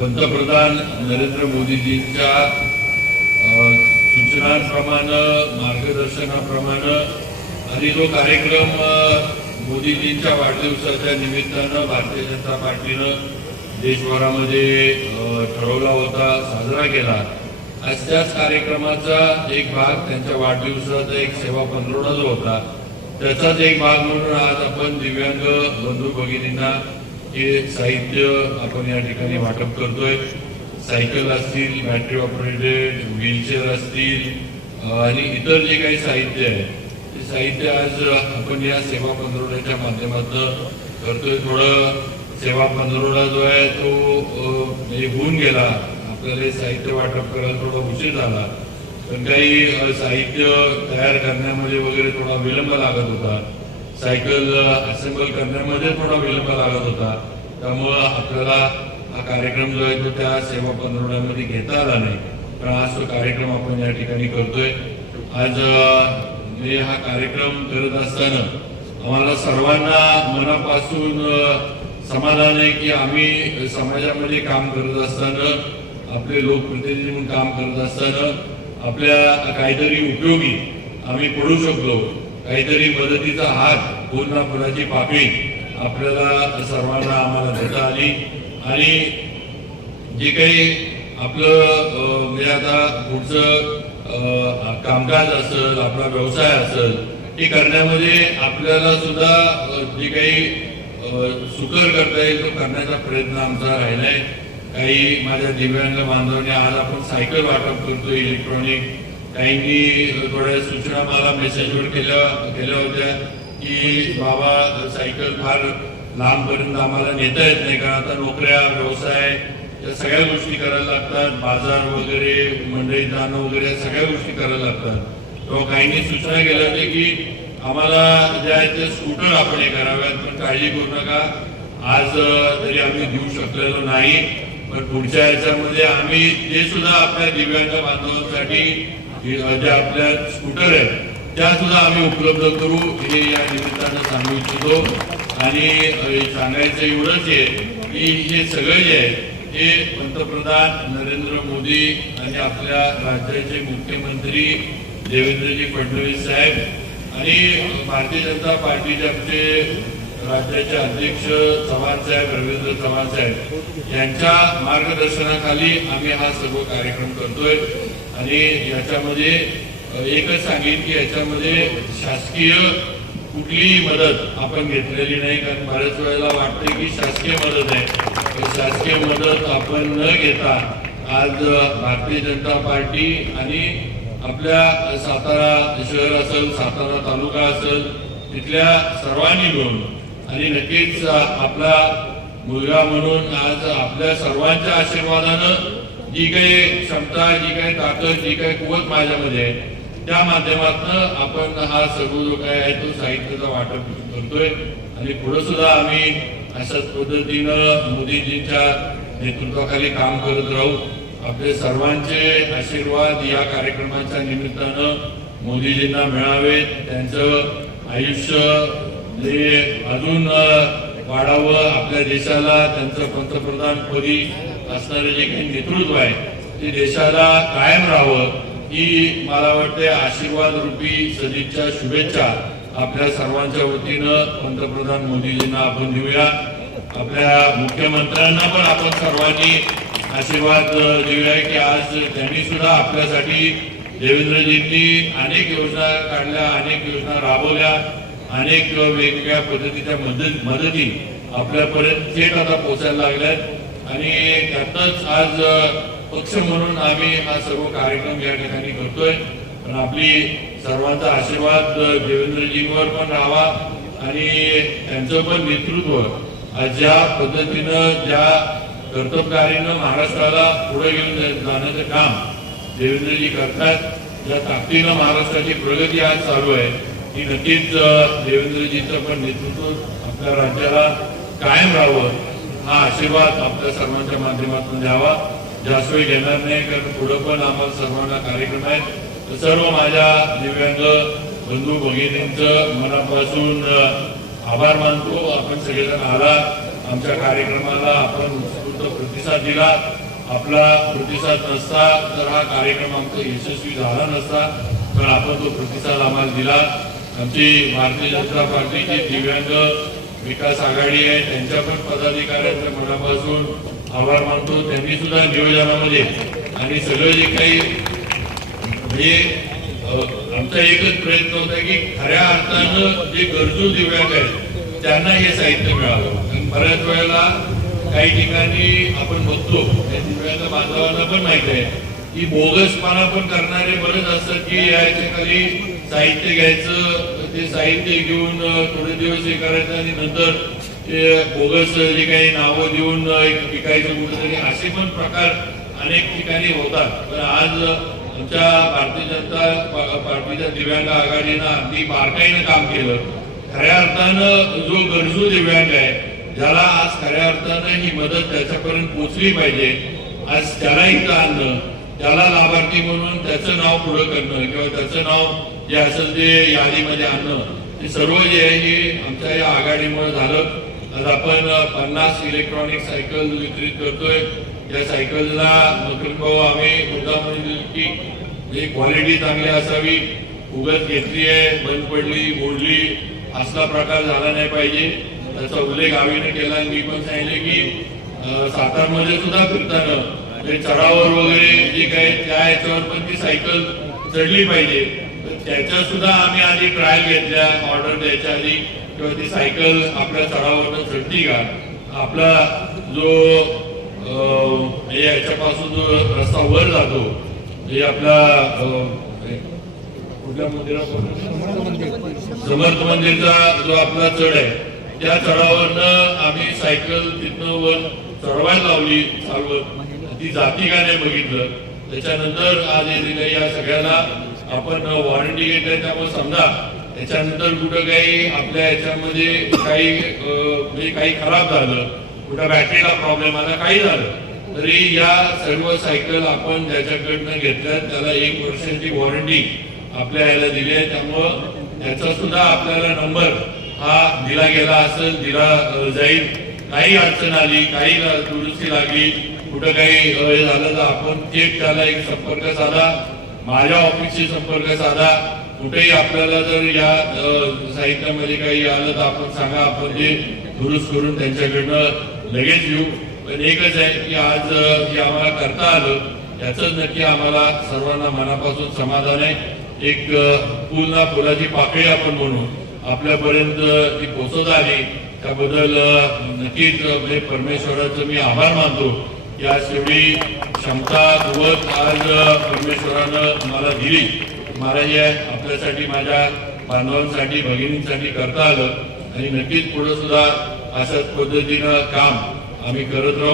पंतप्रधान नरेंद्र मोदीजींच्या अ, सूचनांप्रमाणे मार्गदर्शनाप्रमाणे आणि जो कार्यक्रम मोदीजींच्या वाढदिवसाच्या निमित्तानं भारतीय जनता पार्टीनं देशभरामध्ये ठरवला होता साजरा केला. आज त्याच कार्यक्रमाचा एक भाग त्यांच्या वाढदिवसाचा एक सेवा पंधरवडा जो होता. त्याचाच एक भाग म्हणून आज आपण दिव्यांग बंधू भगिनींना हे साहित्य आपण या ठिकाणी वाटप करतोय. सायकल असतील बॅटरी ऑपरेटेड व्हीलचेअर असतील आणि इतर जे काही साहित्य आहे ते साहित्य आज आपण या सेवा पंधरवड्याच्या माध्यमातून करतोय. थोडं सेवा पंधरवडा जो आहे तो म्हणजे होऊन गेला. आपल्याला साहित्य वाटप करायला थोडा उशीर झाला. पण काही साहित्य तयार करण्यामध्ये वगैरे थोडा विलंब लागत होता. सायकल असेंबल करण्यामध्ये थोडा विलंब लागत होता. त्यामुळं आपल्याला हा कार्यक्रम जो आहे तो त्या सेवा पंधरवड्यामध्ये घेता आला नाही. पण आज तो कार्यक्रम आपण या ठिकाणी करतोय. आज मी हा कार्यक्रम करत असताना आम्हाला सर्वांना मनापासून समाधान आहे की आम्ही समाजामध्ये काम करत असताना आपले लोकप्रतिनिधी म्हणून काम करत असताना आपल्या काहीतरी उपयोगी आम्ही पडू शकलो. काहीतरी मदतीचा हात कोल्हापुराची पापी आपल्याला सर्वांना आम्हाला देता आली. आणि जे काही आपलं म्हणजे आता पुढचं कामकाज असेल आपला व्यवसाय असेल ते करण्यामध्ये आपल्याला सुद्धा जे काही सुकर करता येईल तो करण्याचा प्रयत्न आमचा राहिलाय. काही माझ्या दिव्यांग बांधवांनी आज आपण सायकल वाटप करतो इलेक्ट्रॉनिक काहींनी थोड्या सूचना मला मेसेजवर केल्या केल्या होत्या. की बाबा सायकल फार लांबपर्यंत आम्हाला नेता येत नाही कारण आता नोकऱ्या व्यवसाय या सगळ्या गोष्टी करायला लागतात. बाजार वगैरे मंडळी जाणं वगैरे या सगळ्या गोष्टी करायला लागतात. तेव्हा काहींनी सूचना केल्या होत्या की आम्हाला जे आहेत ते स्कूटर आपण हे कराव्यात पण काळजी करू नका. आज तरी आम्ही देऊ शकलेलो नाही. पण पुढच्या याच्यामध्ये आम्ही ते सुद्धा आपल्या दिव्यांग बांधवांसाठी जे आपल्या स्कूटर आहेत त्या सुद्धा आम्ही उपलब्ध करू हे या निमित्तानं सांगू इच्छितो. आणि सांगायचं एवढंच आहे की हे सगळे जे आहे हे पंतप्रधान नरेंद्र मोदी आणि आपल्या राज्याचे मुख्यमंत्री देवेंद्रजी फडणवीस साहेब आणि भारतीय जनता पार्टीचे आमचे राज्याचे अध्यक्ष चव्हाण साहेब रवींद्र चव्हाण साहेब यांच्या मार्गदर्शनाखाली आम्ही हा सर्व कार्यक्रम करतोय. आणि याच्यामध्ये एकच सांगेन की याच्यामध्ये शासकीय कुठलीही मदत आपण घेतलेली नाही कारण बऱ्याच वेळेला वाटते की शासकीय मदत आहे. शासकीय मदत आपण न घेता आज भारतीय जनता पार्टी आणि आपल्या सातारा शहर असेल सातारा तालुका असेल तिथल्या सर्वांनी मिळून आणि नक्कीच आपला मुलगा म्हणून आज आपल्या सर्वांच्या आशीर्वादानं जी काही क्षमता जी काही ताकद जी काही कुवत माझ्यामध्ये आहे त्या माध्यमातून आपण हा सगळं जो काय आहे तो साहित्याचा वाटप करतोय. आणि पुढे सुद्धा आम्ही अशाच पद्धतीनं मोदीजींच्या नेतृत्वाखाली काम करत राहू. आपले सर्वांचे आशीर्वाद या कार्यक्रमाच्या निमित्तानं मोदीजींना मिळावेत. त्यांचं आयुष्य जे अजून वाढावं आपल्या देशाला. त्यांचं पंतप्रधानपदी असणारे जे काही नेतृत्व आहे ते देशाला कायम राहावं. ही मला वाटते आशीर्वाद रूपी सदिच्छा शुभेच्छा आपल्या सर्वांच्या वतीनं पंतप्रधान मोदीजींना आपण देऊया. आपल्या मुख्यमंत्र्यांना पण आपण सर्वांनी आशीर्वाद देऊया की आज त्यांनी सुद्धा आपल्यासाठी देवेंद्रजींनी अनेक योजना काढल्या अनेक योजना राबवल्या अनेक वेगवेगळ्या पद्धतीच्या मदत मदती आपल्यापर्यंत थेट आता पोचायला लागल्यात. आणि त्यातच आज पक्ष म्हणून आम्ही हा सर्व कार्यक्रम या ठिकाणी करतोय. पण आपली सर्वांचा आशीर्वाद देवेंद्रजींवर पण राहावा आणि त्यांचं पण नेतृत्व ज्या पद्धतीनं ज्या कर्तबगारीनं महाराष्ट्राला पुढे घेऊन जाण्याचं काम देवेंद्रजी करतात ज्या ताकदीनं महाराष्ट्राची प्रगती आज चालू आहे ती नक्कीच देवेंद्रजीचं पण नेतृत्व आपल्या राज्याला कायम राहावं हा आशीर्वाद आपल्या सर्वांच्या माध्यमातून द्यावा. जास्त वेळ घेणार नाही कारण पुढं पण आम्हाला सर्वांना कार्यक्रम आहेत. तर सर्व माझ्या दिव्यांग बंधू भगिनींचं मनापासून आभार मानतो. आपण सगळेजण आला आमच्या कार्यक्रमाला आपण उत्स्फूर्त प्रतिसाद दिला. आपला प्रतिसाद नसता तर हा कार्यक्रम आमचा यशस्वी झाला नसता पण आपण तो प्रतिसाद आम्हाला दिला. आमची भारतीय जनता पार्टीची दिव्यांग विकास आघाडी आहे त्यांच्या पण पदाधिकाऱ्यांच्या मनापासून आभार मानतो. त्यांनी सुद्धा नियोजनामध्ये आणि सगळं जे काही म्हणजे आमचा एकच प्रयत्न होता की खऱ्या अर्थानं जे गरजू दिव्यांग आहेत त्यांना हे साहित्य मिळावं. बऱ्याच वेळेला काही ठिकाणी आपण बघतो त्या दिव्यांग बांधवांना पण माहीत आहे की बोगसपणा पण करणारे बरेच असतात की याच्या खाली साहित्य घ्यायचं ते साहित्य घेऊन थोडे दिवस हे करायचं आणि नंतर ते बोगस जे काही नावं देऊन एक विकायचं कुठेतरी असे पण प्रकार अनेक ठिकाणी होतात. पण आज आमच्या भारतीय जनता पार्टीच्या दिव्यांग आघाडीनं अगदी बारकाईनं काम केलं. खऱ्या अर्थानं जो गरजू दिव्यांग आहे ज्याला आज खऱ्या अर्थानं ही मदत त्याच्यापर्यंत पोहोचली पाहिजे आज त्याला इथं आणणं त्याला लाभार्थी म्हणून त्याचं नाव पुढं करणं किंवा त्याचं नाव जे असेल ते यादीमध्ये आणणं हे सर्व जे आहे हे आमच्या या आघाडीमुळे झालं. आज आपण पन्नास इलेक्ट्रॉनिक सायकल वितरित करतोय. या सायकलला मकरंद भाऊ आम्ही. मुद्दा म्हणून की क्वालिटी चांगली असावी उगत घेतली आहे बंद पडली मोडली असला प्रकार झाला नाही पाहिजे. त्याचा उल्लेख आम्ही केला आणि मी पण सांगितले की सातारमध्ये सुद्धा फिरताना ते चढावर वगैरे जे काही त्या याच्यावर पण ती सायकल चढली पाहिजे. तर त्याच्या सुद्धा आम्ही आधी ट्रायल घेतल्या ऑर्डर द्यायच्या आधी. किंवा ती सायकल आपल्या चढावर चढती का? आपला जो याच्यापासून जो रस्ता वर जातो हे आपला कुठल्या मंदिरापासून? समर्थ मंदिरचा जो आपला चढ आहे त्या चढावरनं आम्ही सायकल तिथनं वर चढवायला लावली चालवत. ती जाती का नाही बघितलं. त्याच्यानंतर आज या सगळ्याला आपण वॉरंटी घेतली त्यामुळे समजा त्याच्यानंतर कुठं काही आपल्या याच्यामध्ये काही म्हणजे काही खराब झालं कुठं बॅटरीला प्रॉब्लेम आला काही झालं तरी या सर्व सायकल आपण ज्याच्याकडनं घेतल्या त्याला एक वर्षाची वॉरंटी आपल्या याला दिली आहे. त्यामुळं त्याचा सुद्धा आपल्याला नंबर हा दिला गेला असेल दिला जाईल. काही अडचण आली काही दुरुस्ती लागली कुठं काही झालं तर आपण थेट त्याला एक संपर्क साधा माझ्या ऑफिसशी संपर्क साधा. कुठेही आपल्याला जर या साहित्यामध्ये काही आलं तर आपण सांगा आपण ते दुरुस्त करून त्यांच्याकडनं लगेच येऊ पण एकच आहे की आज जे हे आम्हाला करता आलं याच नक्की आम्हाला सर्वांना मनापासून समाधान आहे. एक अ, ना फुलाची पाकळी आपण म्हणू आपल्यापर्यंत ती पोचत आली. त्याबद्दल नक्कीच म्हणजे परमेश्वराचं मी आभार मानतो. या शेवटी क्षमता कुवत आज परमेश्वरानं मला दिली. महाराज हे आपल्यासाठी माझ्या बांधवांसाठी भगिनींसाठी करता आलं. आणि नक्कीच पुढे सुद्धा अशाच पद्धतीनं काम आम्ही करत राहू.